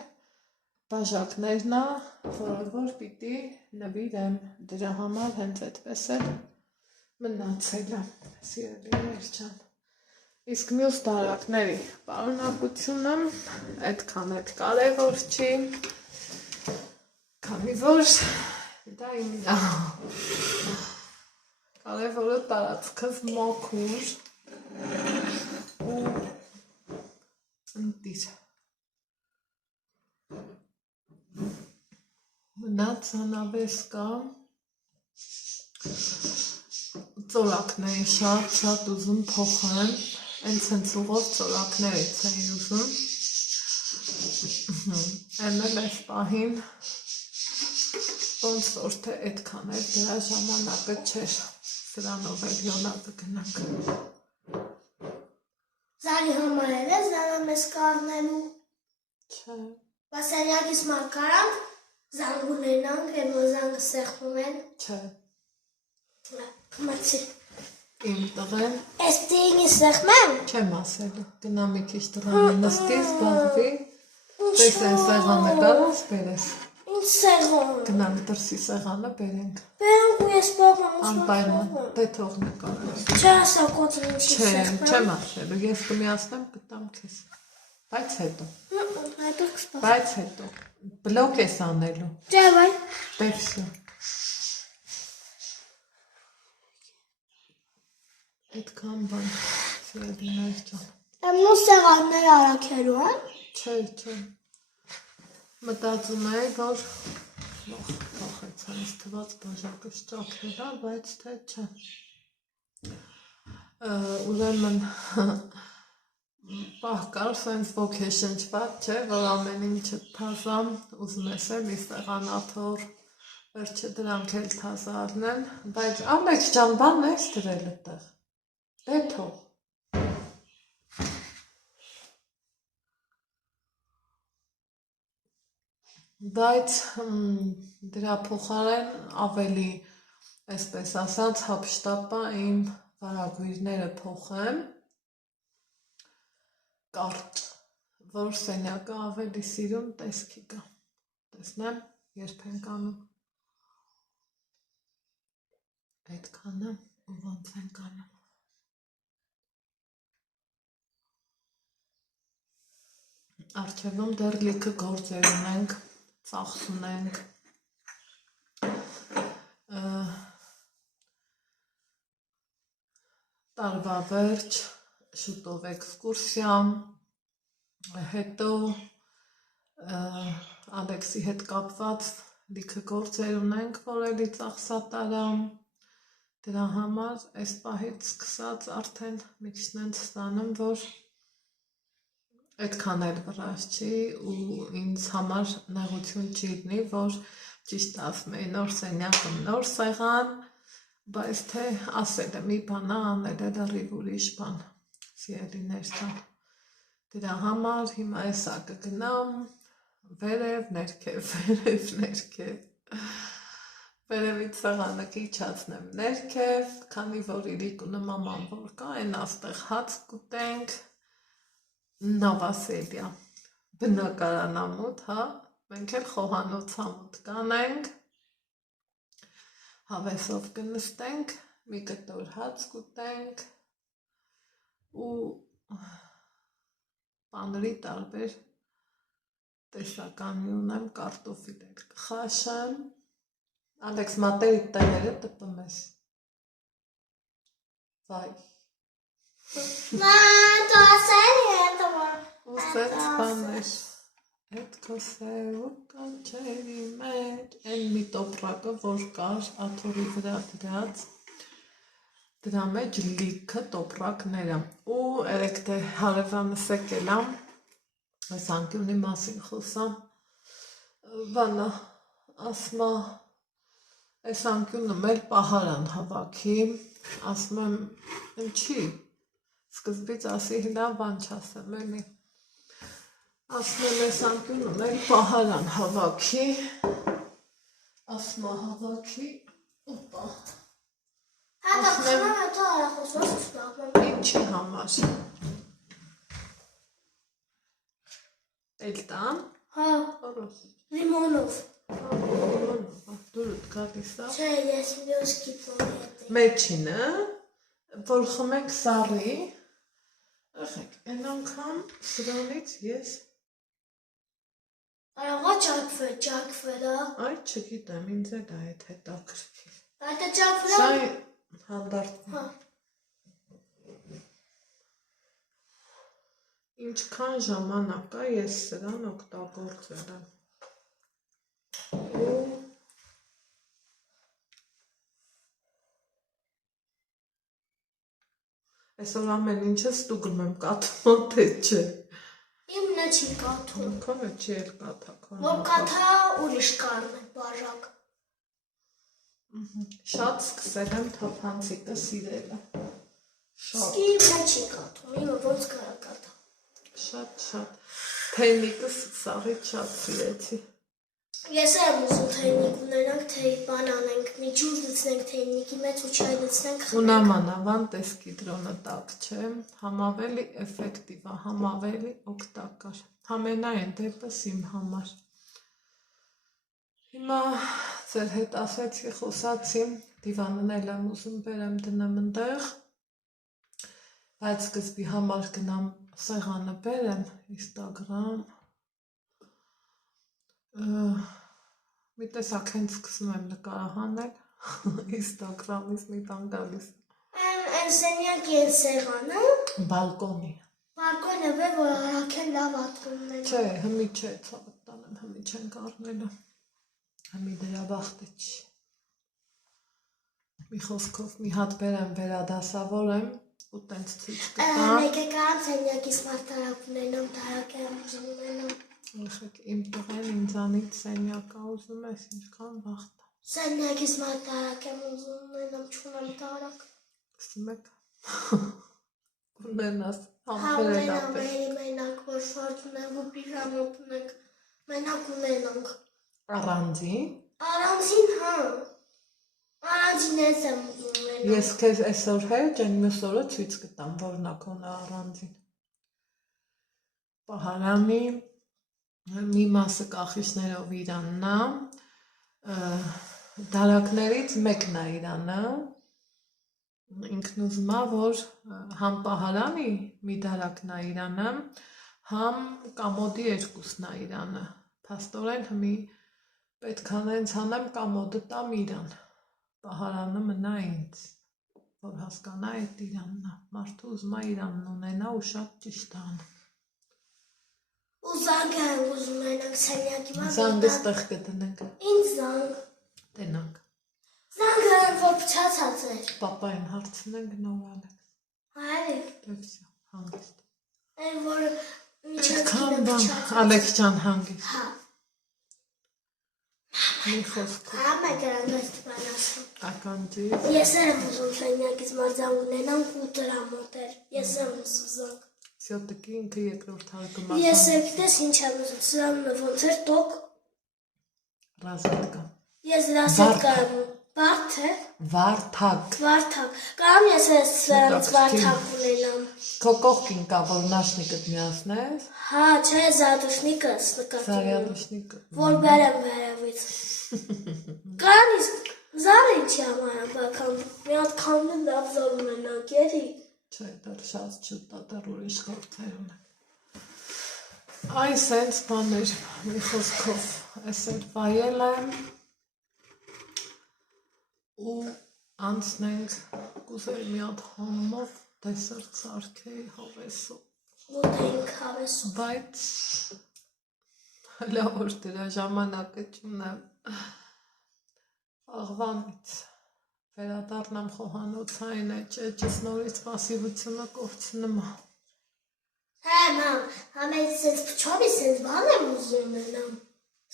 բաժակներն է, որ պիտի նվիրեմ, դրա համար հենց այդպես էլ մնացել է, սիրելիներ ջան։ Իսկ մյուս դարակների պարունակությունը այդքան էլ կարևոր չի, քանի որ դա իմն է։ Կարևորը տարածքս մաքուր ու ընտիր։ Մնաց անավես կա, ծորակների շատ ուզում փոխեմ, հենց ուղով ծորակներից էի ուզում, այն էլ այս պահին, ոնց որ թե այդքան էլ դրա ժամանակը չէր, սրանով էլ յոլատը գնանք։ Զարի համար էլ է, զանը մեզ կարնելու։ Չէ։ Բասարյակիս մարկարանք, զանգուներն անգրեն, որ զանգը սեղմում են։ Չէ։ Կմացի։ Իմ տղեն։ Ես տիինի սեղմեմ։ Չեմ ասելու, գնա մի քիչ տղանը նստի, զբաղվի, տես այն սեղանը կարաս բերես։ Ինչ սեղան։ Գնանք դրսի սեղանը բերենք։ Բերենք ու ես բաղվամ։ Անպայման, դե թող նկարես։ Չէ ասա կոծն ինչի Չէ, սեղմեմ։ չեմ ասելու, ես կմիացնեմ կտամ քեզ։ Բայց հետո։ Հետո կսպասեմ։ Բայց հետո։ Բլոկ ես անելու։ Չէ, բայ։ Դե վсё։ Այդքան բան, սիրելիներ ջան։ Ամու սեղանները արաքելու են։ Չէ։ Մտածում էի, որ փոխեցա ինձ թված բաժակը շճաքելա, բայց թե չէ։ Ուրեմն պահ կար սենց ոգեշնչված չէ, որ ամեն ինչը թազա, ուզում ես մի սեղանաթոռ, վերջը դրանք էլ թազա առնեն, բայց Ալեքս ջան, բանն ես դրել այդտեղ։ Դե թող։ Բայց դրա փոխարեն ավելի, այսպես ասած, հապշտապա իմ վարագույրները փոխեմ, կարճ, որ սենյակը ավելի սիրուն տեսքի կա, տեսնեմ, երբ ենք անում, այդքանը ու ոնց ենք անում։ Արջևում դեռ լիքը գործեր ունենք, ծախս ունենք, տարվա վերջ, շուտով էքսկուրսիա, հետո Ալեքսի հետ կապված լիքը գործեր ունենք, որ էլի ծախսատարամ, դրա համար այս պահից սկսած արդեն մի քիչ նենց ստանում, որ այդքան էլ վրաս չի ու ինձ համար նեղություն չի լինի, որ ճիշտ ասում էի նոր սենյակում նոր սեղան, բայց թե ասել է մի բան անել է լրիվ ուրիշ բան, սիրելիներ ջան։ Դրա համար հիմա էսա կգնամ վերև ներքև, վերև ներքև։ Վերևից սեղանը քիչացնեմ ներքև, քանի որ Իրիկունը մաման որ կա, այն աստեղ հաց կուտենք, Նավասելիա, բնակարանամուտ, հա, մենք էլ խոհանոցամուտ կանենք, հավեսով կնստենք, մի կտոր հաց կուտենք ու պաների տարբեր տեսականի ունեմ, կարտոֆիլեր կխաշեմ, Ալեքս մատերի տեղերը տպում ես, վայ, դու ասել եմ ուսեց բաներ, էդ կոսեու կանչերի մեջ, են մի տոպրակը, որ կար աթորի վրա դրած, դրա մեջ լիքը տոպրակները, ու երեկ թե հարևանս եկել եմ, այս անկյունի մասին խոսամ, բանա, ասմա, այս անկյունը մեր պահարան հավաքի, ասում եմ, ինչի, սկզբից ասի հնա բան չասեմ, էլի, ասում եմ, այս անկյունը մեր պահարան հավաքի, ասմա հավաքի, օպա, ինչի համար, էլ տան, հա, լիմոնով, դուրդ գալիս է, չէ, ես մյուս կիպոնի հետ եմ, մեջինը, որ խմենք սարի, ըխեք, են անգամ սրանից ես, Արաղա ճակվերա, այդ չգիտեմ, ինձ էլ այդ հետաքրքիր, այդ է ճակվերա, սա հանդարտ, հա, ինչքան ժամանակ է ես սրան օգտագործել եմ, ու այսօր ամեն ինչը ստուգում եմ կաթում թե չէ, իմն է չի կաթում, քոնը չի էլ կաթա, որ կաթա ուրիշ կարն է բաժակ, շատ սկսել եմ թափանցիկը սիրելը, սկի իմն է չի կաթում, իմը ոնց կարա կաթա, շատ, թեյնիկս սաղից շատ սիրեցի, ես եմ ուզում թեյնիկ ունենանք, թեյ բան անենք, մի ջուր լցնենք թեյնիկի մեջ ու չայ լցնենք խմենք, ու նամանավան տեսքի դրոնը տակ չէ, համավելի էֆեկտիվ է, համավելի օգտակար, համենայն դեպս իմ համար, հիմա ձեր հետ ասեցի, խոսացի, դիվանն էլ եմ ուզում բերեմ դնեմ ընդեղ, բայց սկզբի համար գնամ սեղանը բերեմ, Instagram, մի տեսակ հենց սկսում եմ նկարահանել, Instagram-ից մի բան գալիս, են սենյակի են սեղանը, բալկոնի, բարկոնը վե, որ արաքեն լավ ատվում են, չէ, հմի չէ, ցավտ տանեմ, հմի չեն կարնելը, հմի դրա բախտը չի, մի խոսքով մի հատ բերեմ վերադասավորեմ, ու տենց ցույց կտամ, մեկ է կարամ սենյակիս մարդարակ ունենամ, տարակ եմ ուզում ունենամ, ըխեք, իմ տղեն ինձանից սենյակա ուզում ես, ինչքան բախտ է, սենյակիս մարդարակ եմ ուզում ունենամ, չունեմ տարակ, ասում եք, ունենաս, համբերել մենակ, որ շորտ ունենք ու պիժամոտ ունենք, մենակ ունենանք, առանձին, հա, առանձին ես եմ ուզում ունենամ, ես քեզ այսօր հետ են մյուս օրը ցույց կտամ, որն է քոնը առանձին, պահարանի, մի մասը կախիչներով իրանն է, դարակներից մեկն է իրանը, ինքն ուզում է, որ համ պահարանի մի դարակն է իրանը, համ կամոդի երկուսն է իրանը, փաստորեն հմի պետք է նենց անեմ կամոդը տամ իրան, պահարանը մնա ինձ, որ հասկանա այդ իրանն է, մարդը ուզում է իրանն ունենա ու շատ ճիշտ է անում, ու զանգ եմ ուզում ունենանք սենյակի մա, զանգը ստեղ կդնենք, ինձ զանգ, տենանք, զանգը որ փչացած էր, պապային հարցնենք նոր Ալեքս, հայրիկ, դեպսյա, հանգիստ, այն որ միջև Այդքան կինը բան, փչացած, Ալեքս ջան հանգիստ, հա, մի խոսքով։ Համը գրանցած բանասը։ Ականջի։ Ես եմ ուզում սենյակից մարզան ունենամ ու դրա մոտ էր։ Ես եմ ուզում։ Все-таки ինքը երկրորդ հարկը Ես գիտես ինչ եմ ուզում, սրանը ոնց էր տոկ։ Ռազետկա։ Ես ռասետկա եմ ու բարդ է։ Վարդակ։ Վարդակ։ Կամ ես ես սրանից վարդակ ունենամ։ Քո կողքին կա, որ նաշնիկդ միացնես։ Հա, չէ, զադուշնիկս նկատում։ Զարյադուշնիկը։ Որ բերեմ վերևից։ Կամ իսկ զարը ինչի համար եմ բական։ Մի հատ քամն լավ զար ունենանք, էլի։ Չէ, դեռ շատ չտա, դեռ ուրիշ գործեր ունենք։ Այ սենց բաներ, մի խոսքով, ես էլ վայել եմ ու անցնենք կուզել մի հատ հանումով դեսերտ սարքեի հավեսով։ Ուտեինք հավեսով։ Բայց լավ որ դրա ժամանակը չունեմ աղվանից վերադառնամ խոհանոցային է չեջս նորից պասիվությունը կորցնում է։ Հա, մամ, համեց սենց փչովի սենց բան եմ ուզում ունենամ։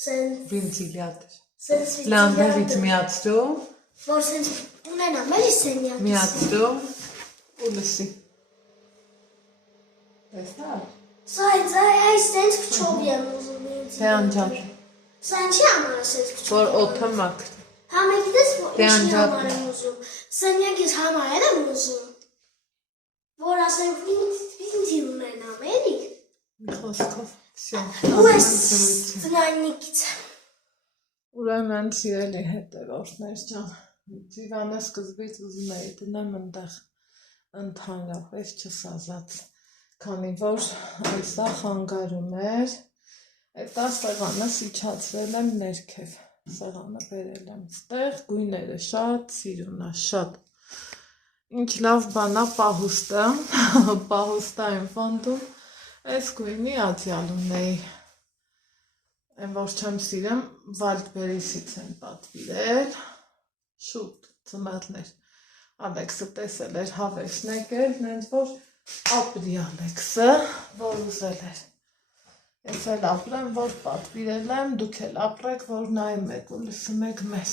Սենց Վինտիլյատոր։ սենց Լամբերից միացրում, որ սենց ունենամ էլի սենյակից։ միացրում ու լսի։ Տեսա՞ր։ Այս սենց փչովի եմ ուզում ինձ։ Թե անջար, Սա ինչի համար է սենց փչովի։ որ օդը մաքր։ Համը գիտես որ Դե ինչի անջատ համար է։ եմ ուզում։ Սենյակից համար եմ ուզում։ Որ ասենք ինձ ունենամ էլի։ Մի խոսքով, всё։ Ու ես վնայնիկից։ Ուրեմն սիրելի հետևորդներ ջան, Ձիվանը սկզբից ուզում էի դնեմ ընդեղ ընդհանրապես չսազած, քանի որ այստեղ խանգարում էր, այդ սեղանը իջացրել եմ ներքև, սեղանը բերել եմ ստեղ, գույները շատ սիրուն է, շատ, ինչ լավ բան է պահուստը, պահուստա եմ ֆոնդում, այս գույնի ածյալ ունեի, այն որ չեմ սիրեմ, Վալդբերիսից են պատվիրել, շուտ ծմերներ, Ալեքսը տեսել էր հավեսն եկել, նենց որ ապրի Ալեքսը, որ ուզել էր, ես էլ ապրեմ, որ պատվիրել եմ, դուք էլ ապրեք, որ նայում եք ու լսում եք մեզ,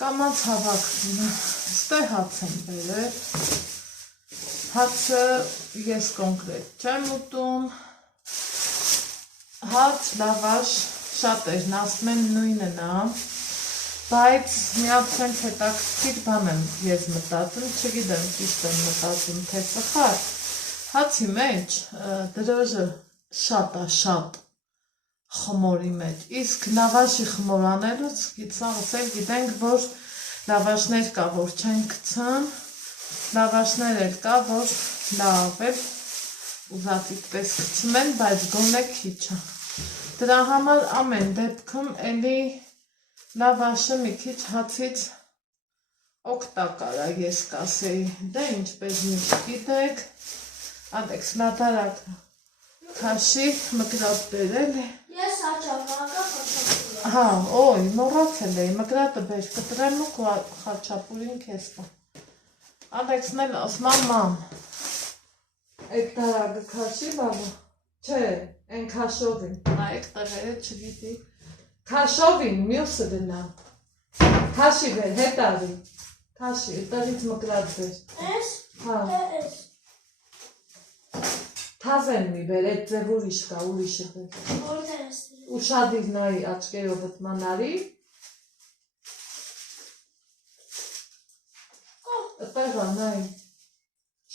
կամաց հավաքվում է, ստե հաց եմ բերել, հացը ես կոնկրետ չեմ ուտում, հաց, լավաշ, շատերն ասում են նույնն է, բայց մի հատ սենց հետաքրքիր բան եմ ես մտածում, չգիտեմ ճիշտ եմ մտածում, թե սխալ, հացի մեջ դրոժը շատ է, շատ խմորի մեջ, իսկ լավաշի խմոր անելուց գիտենք, որ լավաշներ կա, որ չեն գցան, լավաշներ էլ կա, որ լավ էլ ուզածիդ պես գցում են, բայց գոնե քիչ է, դրա համար ամեն դեպքում էլի լավաշը մի քիչ հացից օգտակար է, ես կասեի, դե ինչպես միշտ գիտեք, Ալեքս նատարակ քաշի մկրատ բերել է։ Ես հաճապուրակը խաչապուր։ Հա, օй, մոռացել էի, մկրատը բեր, կտրեմ ու խաչապուրին քեզ տա։ Ալեքսն էլ ասում է մամ, այդ տարակը քաշի բաբա, չէ, այն քաշովին, նայեք տղերը չգիտի, քաշովին մյուսը դնա, քաշի բեր, հետարի, քաշի, տեղից մկրատ բեր։ Ես, Հա, ես, թազեն մի բեր, այդ ձև ուրիշ կա, ուրիշը բեր։ որտեղ ես դրել։ Ուշադիր նայի աչկերով ըտմանարի, տեղա նայի,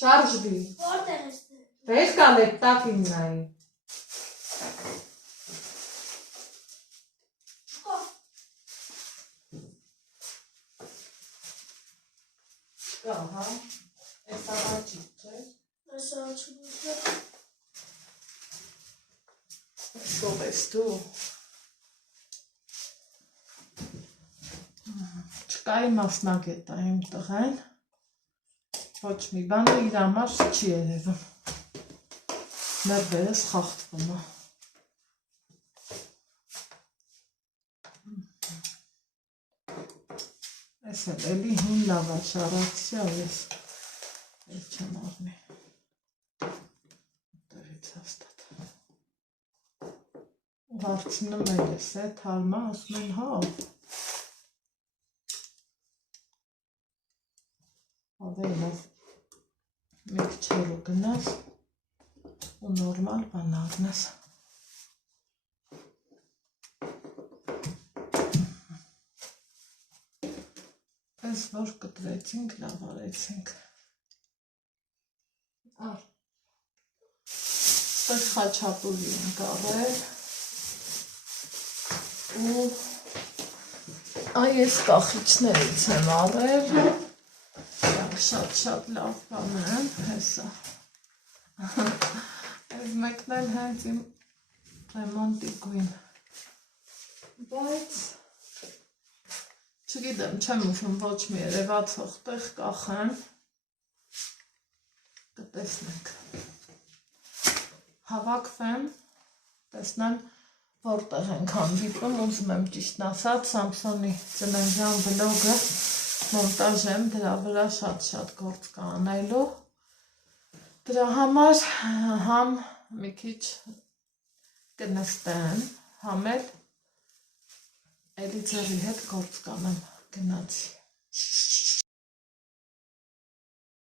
շարժվի, Որտեղ ես դրել։ վեր կալ էտ տակին նայի, կա, հա, էս աղաչիկ, չէ, Ես աչուր։ սով ես դու, չկայի մասնագետ է իմ տղեն, ոչ մի բանը իր համար չի երևում, ներվերս խախտվում է, ես էլ էլի հին լավաշ առացյա ես չեմ առնի, տեղից հաստատ, հարցնում ես է, թարմա, ասում են հա, ավելով մի քիչ հեռու գնաս ու նորմալ բան առնես։ Պես որ կտրեցինք, լավ արեցինք։ Ստեղ խաչապուրի ենք առել ու այս կախիչներից եմ առել, շատ լավ բան են, հեսա, այս մեկն էլ հենց իմ ռեմոնտի գույն, բայց չգիտեմ, չեմ ուզում ոչ մի երևացող տեղ կախեմ, կտեսնենք, հավաքվեմ, տեսնեմ որտեղ ենք հանդիպում, ուզում եմ ճիշտն ասած, Սամսոնի ծննդյան վլոգը մոնտաժ եմ, դրա վրա շատ գործ կա անելու, դրա համար համ մի քիչ կնստեմ, համ էլ էլի ձեռի հետ գործ կանեմ, գնացի։